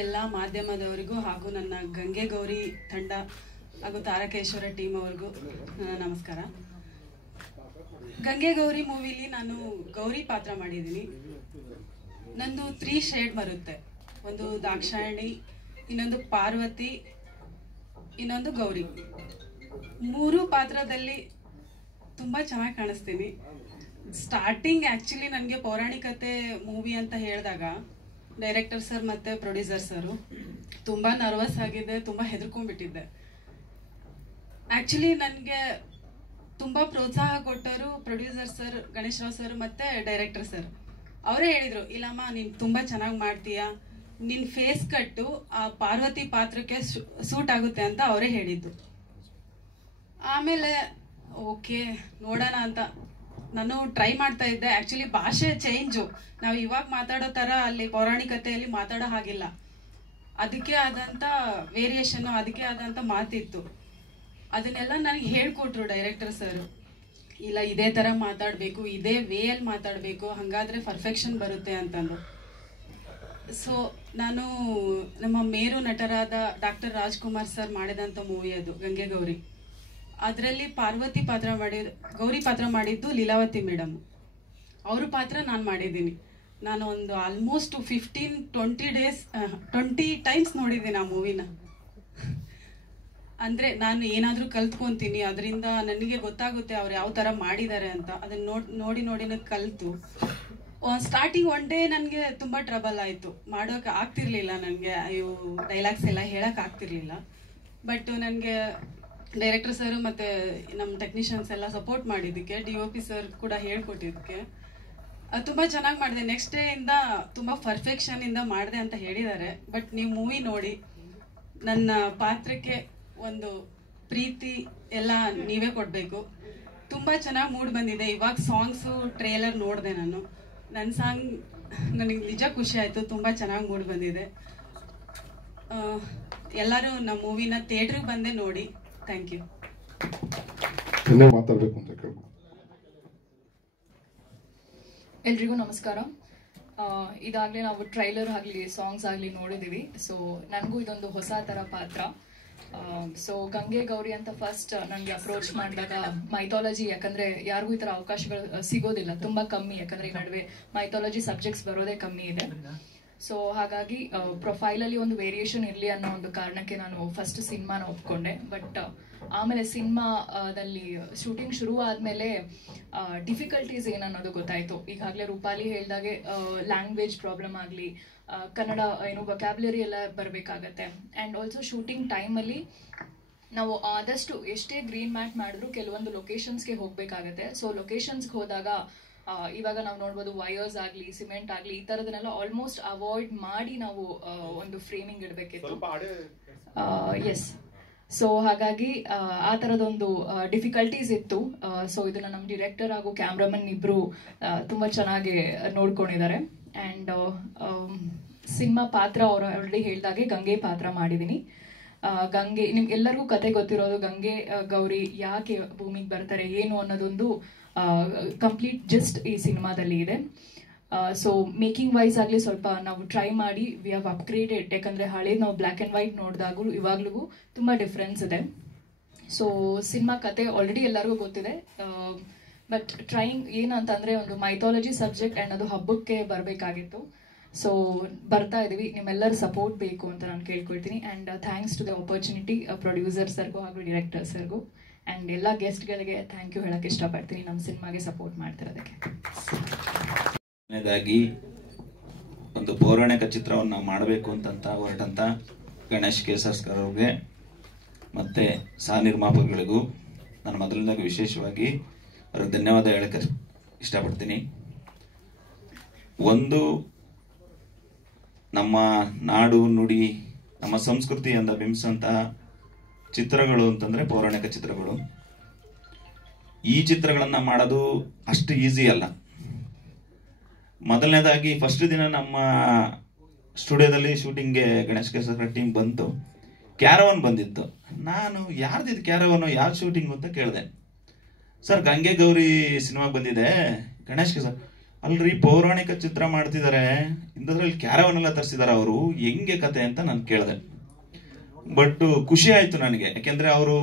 ಎಲ್ಲ ಮಾಧ್ಯಮದವರಿಗೂ ಹಾಗೂ ನನ್ನ ಗಂಗೆ ಗೌರಿ ತಂಡ ಹಾಗೂ ತಾರಕೇಶ್ವರ ಟೀಮ್ ಅವ್ರಿಗೂ ನಮಸ್ಕಾರ. ಗಂಗೆ ಗೌರಿ ಮೂವಿಲಿ ನಾನು ಗೌರಿ ಪಾತ್ರ ಮಾಡಿದ್ದೀನಿ. ನಂದು 3 ಶೇಡ್ ಬರುತ್ತೆ. ಒಂದು ದಾಕ್ಷಾಯಣಿ, ಇನ್ನೊಂದು ಪಾರ್ವತಿ, ಇನ್ನೊಂದು ಗೌರಿ. 3 ಪಾತ್ರದಲ್ಲಿ ತುಂಬ ಚೆನ್ನಾಗಿ ಕಾಣಿಸ್ತೀನಿ. ಸ್ಟಾರ್ಟಿಂಗ್ ಆ್ಯಕ್ಚುಲಿ ನನಗೆ ಪೌರಾಣಿಕತೆ ಮೂವಿ ಅಂತ ಹೇಳಿದಾಗ ಡೈರೆಕ್ಟರ್ ಸರ್ ಮತ್ತು ಪ್ರೊಡ್ಯೂಸರ್ ಸರು ತುಂಬ ನರ್ವಸ್ ಆಗಿದೆ, ತುಂಬ ಹೆದರ್ಕೊಂಡ್ಬಿಟ್ಟಿದ್ದೆ. ಆ್ಯಕ್ಚುಲಿ ನನಗೆ ತುಂಬ ಪ್ರೋತ್ಸಾಹ ಕೊಟ್ಟರು producer sir, Ganesh Rao sir ಮತ್ತು ಡೈರೆಕ್ಟರ್ ಸರ್. ಅವರೇ ಹೇಳಿದರು, ಇಲ್ಲಮ್ಮ ನೀನು ತುಂಬ ಚೆನ್ನಾಗಿ ಮಾಡ್ತೀಯಾ, ನಿನ್ನ ಫೇಸ್ ಕಟ್ಟು ಆ ಪಾರ್ವತಿ ಪಾತ್ರಕ್ಕೆ ಸೂಟ್ ಆಗುತ್ತೆ ಅಂತ ಅವರೇ ಹೇಳಿದ್ದು. ಆಮೇಲೆ ಓಕೆ ನೋಡೋಣ ಅಂತ ನಾನು ಟ್ರೈ ಮಾಡ್ತಾ ಇದ್ದೆ. ಆ್ಯಕ್ಚುಲಿ ಭಾಷೆ ಚೇಂಜು, ನಾವು ಇವಾಗ ಮಾತಾಡೋ ಥರ ಅಲ್ಲಿ ಪೌರಾಣಿಕತೆಯಲ್ಲಿ ಮಾತಾಡೋ ಹಾಗಿಲ್ಲ. ಅದಕ್ಕೆ ಆದಂಥ ವೇರಿಯೇಷನ್ನು, ಅದಕ್ಕೆ ಆದಂಥ ಮಾತಿತ್ತು. ಅದನ್ನೆಲ್ಲ ನನಗೆ ಹೇಳ್ಕೊಟ್ರು ಡೈರೆಕ್ಟರ್ ಸರ್. ಇಲ್ಲ ಇದೇ ಥರ ಮಾತಾಡಬೇಕು, ಇದೇ ವೇಯಲ್ಲಿ ಮಾತಾಡಬೇಕು, ಹಾಗಾದರೆ ಪರ್ಫೆಕ್ಷನ್ ಬರುತ್ತೆ ಅಂತಂದು. ಸೊ ನಾನು ನಮ್ಮ ಮೇರು ನಟರಾದ ಡಾಕ್ಟರ್ ರಾಜ್ಕುಮಾರ್ ಸರ್ ಮಾಡಿದಂಥ ಮೂವಿ ಅದು ಗಂಗೆ ಗೌರಿ. ಅದರಲ್ಲಿ ಪಾರ್ವತಿ ಪಾತ್ರ ಗೌರಿ ಪಾತ್ರ ಮಾಡಿದ್ದು ಲೀಲಾವತಿ ಮೇಡಮ್. ಅವ್ರ ಪಾತ್ರ ನಾನು ಮಾಡಿದ್ದೀನಿ. ನಾನು ಒಂದು ಆಲ್ಮೋಸ್ಟ್ 15-20 ಟೈಮ್ಸ್ ನೋಡಿದ್ದೀನಿ ಆ ಮೂವಿನ. ಅಂದರೆ ನಾನು ಏನಾದರೂ ಕಲ್ತ್ಕೊತೀನಿ, ಅದರಿಂದ ನನಗೆ ಗೊತ್ತಾಗುತ್ತೆ ಅವ್ರು ಯಾವ ಥರ ಮಾಡಿದ್ದಾರೆ ಅಂತ. ಅದನ್ನು ನೋಡಿ ಕಲಿತು ಸ್ಟಾರ್ಟಿಂಗ್ 1 ಡೇ ನನಗೆ ತುಂಬ ಟ್ರಬಲ್ ಆಯಿತು, ಮಾಡೋಕೆ ಆಗ್ತಿರ್ಲಿಲ್ಲ ನನಗೆ. ಅಯ್ಯೋ ಡೈಲಾಗ್ಸ್ ಎಲ್ಲ ಹೇಳೋಕೆ ಆಗ್ತಿರ್ಲಿಲ್ಲ. ಬಟ್ ನನಗೆ ಡೈರೆಕ್ಟರ್ ಸರ್ ಮತ್ತು ನಮ್ಮ ಟೆಕ್ನಿಷಿಯನ್ಸ್ ಎಲ್ಲ ಸಪೋರ್ಟ್ ಮಾಡಿದ್ದಕ್ಕೆ, DOP ಸರ್ ಕೂಡ ಹೇಳ್ಕೊಟ್ಟಿದ್ದಕ್ಕೆ ತುಂಬ ಚೆನ್ನಾಗಿ ಮಾಡಿದೆ. ನೆಕ್ಸ್ಟ್ ಡೇಯಿಂದ ತುಂಬ ಪರ್ಫೆಕ್ಷನಿಂದ ಮಾಡಿದೆ ಅಂತ ಹೇಳಿದ್ದಾರೆ. ಬಟ್ ನೀವು ಮೂವಿ ನೋಡಿ ನನ್ನ ಪಾತ್ರಕ್ಕೆ ಒಂದು ಪ್ರೀತಿ ಎಲ್ಲ ನೀವೇ ಕೊಡಬೇಕು. ತುಂಬ ಚೆನ್ನಾಗಿ ಮೂಡ್ ಬಂದಿದೆ. ಇವಾಗ ಸಾಂಗ್ಸು ಟ್ರೇಲರ್ ನೋಡಿದೆ ನಾನು. ನನ್ನ ಸಾಂಗ್ ನನಗೆ ನಿಜ ಖುಷಿ ಆಯಿತು, ತುಂಬ ಚೆನ್ನಾಗಿ ಮೂಡ್ ಬಂದಿದೆ. ಎಲ್ಲರೂ ನಮ್ಮ ಮೂವಿನ ಥಿಯೇಟ್ರಿಗೆ ಬಂದೇ ನೋಡಿ. Thank you. ಮಾತಾಡಬೇಕು ಅಂತ ಕೇಳ್ಬೋದು. ಎಲ್ರಿಗೂ ನಮಸ್ಕಾರ. ಇದಾಗಲೇ ನಾವು ಟ್ರೈಲರ್ ಆಗಲಿ ಸಾಂಗ್ಸ್ ಆಗಲಿ ನೋಡಿದ್ದೀವಿ. ಸೊ ನನಗೂ ಇದೊಂದು ಹೊಸ ಥರ ಪಾತ್ರ. ಸೊ ಗಂಗೆ ಗೌರಿ ಅಂತ ಫಸ್ಟ್ ನನಗೆ ಅಪ್ರೋಚ್ ಮಾಡಿದಾಗ ಮೈಥಾಲಜಿ, ಯಾಕಂದರೆ ಯಾರಿಗೂ ಈ ಥರ ಅವಕಾಶಗಳು ಸಿಗೋದಿಲ್ಲ, ತುಂಬ ಕಮ್ಮಿ. ಯಾಕಂದರೆ ಈ ನಡುವೆ ಮೈಥಾಲಜಿ ಸಬ್ಜೆಕ್ಟ್ಸ್ ಬರೋದೇ ಕಮ್ಮಿ ಇದೆ. ಸೊ ಹಾಗಾಗಿ ಪ್ರೊಫೈಲಲ್ಲಿ ಒಂದು ವೇರಿಯೇಷನ್ ಇರಲಿ ಅನ್ನೋ ಒಂದು ಕಾರಣಕ್ಕೆ ನಾನು ಫಸ್ಟ್ ಸಿನಿಮಾನ ಒಪ್ಕೊಂಡೆ. ಬಟ್ ಆಮೇಲೆ ಸಿನಿಮಾದಲ್ಲಿ ಶೂಟಿಂಗ್ ಶುರು ಆದಮೇಲೆ ಡಿಫಿಕಲ್ಟೀಸ್ ಏನನ್ನೋದು ಗೊತ್ತಾಯಿತು. ಈಗಾಗಲೇ ರೂಪಾಲಿ ಹೇಳಿದಾಗೆ ಲ್ಯಾಂಗ್ವೇಜ್ ಪ್ರಾಬ್ಲಮ್ ಆಗಲಿ, ಕನ್ನಡ ಏನು ವೊಕ್ಯಾಬ್ಯುಲರಿ ಎಲ್ಲ ಬರಬೇಕಾಗತ್ತೆ. ಆ್ಯಂಡ್ ಆಲ್ಸೋ ಶೂಟಿಂಗ್ ಟೈಮಲ್ಲಿ ನಾವು ಆದಷ್ಟು ಎಷ್ಟೇ ಗ್ರೀನ್ ಮ್ಯಾಟ್ ಮಾಡಿದ್ರು ಕೆಲವೊಂದು ಲೊಕೇಶನ್ಸ್ಗೆ ಹೋಗಬೇಕಾಗತ್ತೆ. ಸೊ ಲೊಕೇಶನ್ಸ್ಗೆ ಹೋದಾಗ ಇವಾಗ ನಾವು ನೋಡ್ಬೋದು ವೈರ್ಸ್ ಆಗಲಿ, ಸಿಮೆಂಟ್ ಆಗಲಿ, ಈ ಥರದನ್ನೆಲ್ಲ ಆಲ್ಮೋಸ್ಟ್ ಅವಾಯ್ಡ್ ಮಾಡಿ ನಾವು ಒಂದು ಫ್ರೇಮಿಂಗ್ ಇಡಬೇಕಿತ್ತು. ಎಸ್. ಸೊ ಹಾಗಾಗಿ ಆ ಥರದೊಂದು ಡಿಫಿಕಲ್ಟೀಸ್ ಇತ್ತು. ಸೊ ಇದನ್ನು ನಮ್ಮ ಡಿರೆಕ್ಟರ್ ಹಾಗೂ ಕ್ಯಾಮ್ರಾಮನ್ ಇಬ್ಬರು ತುಂಬ ಚೆನ್ನಾಗಿ ನೋಡ್ಕೊಂಡಿದ್ದಾರೆ. ಆ್ಯಂಡ್ ಸಿನಿಮಾ ಪಾತ್ರ ಅವರು ಆಲ್ರೆಡಿ ಹೇಳಿದಾಗೆ ಗಂಗೆ ಪಾತ್ರ ಮಾಡಿದ್ದೀನಿ. ಗಂಗೆ ನಿಮ್ಗೆಲ್ಲರಿಗೂ ಕತೆ ಗೊತ್ತಿರೋದು. ಗಂಗೆ ಗೌರಿ ಯಾಕೆ ಭೂಮಿಗೆ ಬರ್ತಾರೆ ಏನು ಅನ್ನೋದೊಂದು ಕಂಪ್ಲೀಟ್ ಜಸ್ಟ್ ಈ ಸಿನಿಮಾದಲ್ಲಿ ಇದೆ. ಸೊ ಮೇಕಿಂಗ್ ವೈಸ್ ಆಗಲಿ ಸ್ವಲ್ಪ ನಾವು ಟ್ರೈ ಮಾಡಿ ವಿ ಹ್ಯಾವ್ ಅಪ್ಗ್ರೇಡೆಡ್. ಯಾಕಂದರೆ ಹಳೇದು ನಾವು ಬ್ಲ್ಯಾಕ್ ಆ್ಯಂಡ್ ವೈಟ್ ನೋಡಿದಾಗಲೂ ಇವಾಗಲೂ ತುಂಬ ಡಿಫ್ರೆನ್ಸ್ ಇದೆ. ಸೊ ಸಿನಿಮಾ ಕತೆ ಆಲ್ರೆಡಿ ಎಲ್ಲರಿಗೂ ಗೊತ್ತಿದೆ. ಬಟ್ ಟ್ರೈಯಿಂಗ್ ಏನಂತಂದರೆ ಒಂದು ಮೈಥಾಲಜಿ ಸಬ್ಜೆಕ್ಟ್ ಆ್ಯಂಡ್ ಅದು ಹಬ್ಬಕ್ಕೆ ಬರಬೇಕಾಗಿತ್ತು. ಸೊ ಬರ್ತಾ ಇದ್ದೀವಿ, ನಿಮ್ಮೆಲ್ಲರ ಸಪೋರ್ಟ್ ಬೇಕು ಅಂತ ನಾನು ಕೇಳ್ಕೊಳ್ತೀನಿ. And thanks to the opportunity producer ಸರ್ಗೂ ಹಾಗೂ ಡೈರೆಕ್ಟರ್ ಸರ್ಗೂ. ಆ್ಯಂಡ್ ಎಲ್ಲ ಗೆಸ್ಟ್ಗಳಿಗೆ ಥ್ಯಾಂಕ್ ಯು ಹೇಳೋಕ್ಕೆ ಇಷ್ಟಪಡ್ತೀನಿ ನಮ್ಮ ಸಿನಿಮಾಗೆ ಸಪೋರ್ಟ್ ಮಾಡ್ತಿರೋದಕ್ಕೆ. ಕೊನೆಯದಾಗಿ ಒಂದು ಪೌರಾಣಿಕ ಚಿತ್ರವನ್ನು ಮಾಡಬೇಕು ಅಂತ ಹೊರಟಂತ ಗಣೇಶ್ ಕೇಸರ್ಸ್ಕರ್ ಅವ್ರಿಗೆ ಮತ್ತು ಸಹ ನಿರ್ಮಾಪಕರಿಗೂ ನಾನು ಮೊದಲನೇದಾಗಿ ವಿಶೇಷವಾಗಿ ಅವ್ರಿಗೆ ಧನ್ಯವಾದ ಹೇಳಕ್ಕೆ ಇಷ್ಟಪಡ್ತೀನಿ. ಒಂದು ನಮ್ಮ ನಾಡು ನುಡಿ ನಮ್ಮ ಸಂಸ್ಕೃತಿಯಿಂದ ಬಿಂಬಿಸಂತಹ ಚಿತ್ರಗಳು ಅಂತಂದರೆ ಪೌರಾಣಿಕ ಚಿತ್ರಗಳು. ಈ ಚಿತ್ರಗಳನ್ನು ಮಾಡೋದು ಅಷ್ಟು ಈಸಿ ಅಲ್ಲ. ಮೊದಲನೇದಾಗಿ ಫಸ್ಟ್ ದಿನ ನಮ್ಮ ಸ್ಟುಡಿಯೋದಲ್ಲಿ ಶೂಟಿಂಗ್ಗೆ ಗಣೇಶ್ ಕೇಸರ್ಕರ್ ಟೀಮ್ ಬಂತು. ಕ್ಯಾರವನ್ ಬಂದಿತ್ತು. ನಾನು ಯಾರ್ದಿದ್ದು ಕ್ಯಾರವನು, ಯಾರು ಶೂಟಿಂಗ್ ಅಂತ ಕೇಳಿದೆ. ಸರ್ ಗಂಗೆ ಗೌರಿ ಸಿನಿಮಾ ಬಂದಿದೆ ಗಣೇಶ್ ಕೇಸರ್. ಅಲ್ರಿ ಪೌರಾಣಿಕ ಚಿತ್ರ ಮಾಡ್ತಿದ್ದಾರೆ, ಇಂಥದ್ರಲ್ಲಿ ಕ್ಯಾರವನ್ ಎಲ್ಲ ತರಿಸಿದಾರ ಅವರು, ಹೆಂಗೆ ಕತೆ ಅಂತ ನಾನು ಕೇಳಿದೆ. ಬಟ್ ಖುಷಿ ಆಯ್ತು ನನಗೆ, ಯಾಕೆಂದ್ರೆ ಅವರು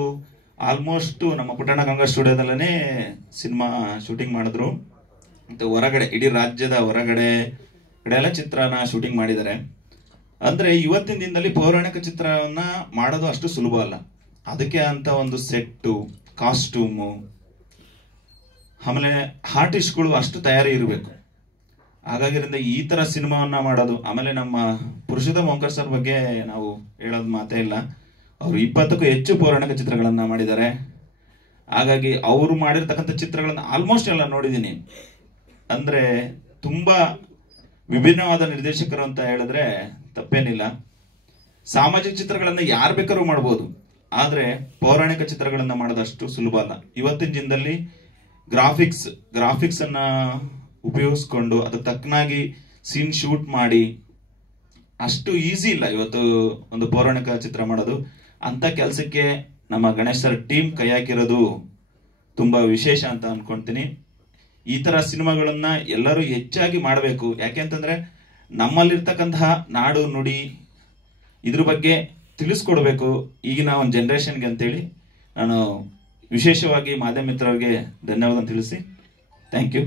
ಆಲ್ಮೋಸ್ಟ್ ನಮ್ಮ ಪುಟ್ಟಣ್ಣ ಗಂಗಾ ಸ್ಟುಡಿಯೋದಲ್ಲೇ ಸಿನಿಮಾ ಶೂಟಿಂಗ್ ಮಾಡಿದ್ರು. ಮತ್ತೆ ಹೊರಗಡೆ, ಇಡೀ ರಾಜ್ಯದ ಹೊರಗಡೆ ಎಲ್ಲ ಚಿತ್ರನ ಶೂಟಿಂಗ್ ಮಾಡಿದ್ದಾರೆ. ಅಂದ್ರೆ ಇವತ್ತಿನ ದಿನದಲ್ಲಿ ಪೌರಾಣಿಕ ಚಿತ್ರವನ್ನ ಮಾಡೋದು ಅಷ್ಟು ಸುಲಭ ಅಲ್ಲ. ಅದಕ್ಕೆ ಅಂತ ಒಂದು ಸೆಟ್ಟು, ಕಾಸ್ಟ್ಯೂಮು, ಆಮೇಲೆ ಆರ್ಟಿಸ್ಟ್ಗಳು ಅಷ್ಟು ತಯಾರಿ ಇರಬೇಕು. ಹಾಗಾಗಿರಿಂದ ಈ ತರ ಸಿನಿಮಾವನ್ನ ಮಾಡೋದು, ಆಮೇಲೆ ನಮ್ಮ ಪುರುಷೋತ್ತಮ್ ಓಂಕಾರ್ ಸರ್ ಬಗ್ಗೆ ನಾವು ಹೇಳೋದು ಮಾತೇ ಇಲ್ಲ. ಅವರು 20ಕ್ಕೂ ಹೆಚ್ಚು ಪೌರಾಣಿಕ ಚಿತ್ರಗಳನ್ನ ಮಾಡಿದ್ದಾರೆ. ಹಾಗಾಗಿ ಅವರು ಮಾಡಿರ್ತಕ್ಕಂಥ ಚಿತ್ರಗಳನ್ನ ಆಲ್ಮೋಸ್ಟ್ ಎಲ್ಲ ನೋಡಿದ್ದೀನಿ. ಅಂದ್ರೆ ತುಂಬಾ ವಿಭಿನ್ನವಾದ ನಿರ್ದೇಶಕರು ಅಂತ ಹೇಳಿದ್ರೆ ತಪ್ಪೇನಿಲ್ಲ. ಸಾಮಾಜಿಕ ಚಿತ್ರಗಳನ್ನ ಯಾರು ಬೇಕಾದ್ರೂ ಮಾಡ್ಬೋದು, ಆದ್ರೆ ಪೌರಾಣಿಕ ಚಿತ್ರಗಳನ್ನ ಮಾಡೋದಷ್ಟು ಸುಲಭ ಅಲ್ಲ. ಇವತ್ತಿನ ದಿನದಲ್ಲಿ ಗ್ರಾಫಿಕ್ಸ್ ಅನ್ನ ಉಪಯೋಗಿಸ್ಕೊಂಡು ಅದಕ್ಕೆ ತಕ್ಕನಾಗಿ ಸೀನ್ ಶೂಟ್ ಮಾಡಿ ಅಷ್ಟು ಈಸಿ ಇಲ್ಲ ಇವತ್ತು ಒಂದು ಪೌರಾಣಿಕ ಚಿತ್ರ ಮಾಡೋದು. ಅಂತ ಕೆಲಸಕ್ಕೆ ನಮ್ಮ ಗಣೇಶ್ ಸರ್ ಟೀಮ್ ಕೈ ಹಾಕಿರೋದು ತುಂಬಾ ವಿಶೇಷ ಅಂತ ಅನ್ಕೊಂತೀನಿ. ಈ ತರ ಸಿನಿಮಾಗಳನ್ನ ಎಲ್ಲರೂ ಹೆಚ್ಚಾಗಿ ಮಾಡಬೇಕು. ಯಾಕೆಂತಂದ್ರೆ ನಮ್ಮಲ್ಲಿರ್ತಕ್ಕಂತಹ ನಾಡು ನುಡಿ ಇದ್ರ ಬಗ್ಗೆ ತಿಳಿಸ್ಕೊಡ್ಬೇಕು ಈಗಿನ ಒಂದು ಜನರೇಷನ್ಗೆ ಅಂತೇಳಿ ನಾನು ವಿಶೇಷವಾಗಿ ಮಾಧ್ಯಮ ಮಿತ್ರರಿಗೆ ಧನ್ಯವಾದ ತಿಳಿಸಿ ಥ್ಯಾಂಕ್ ಯು.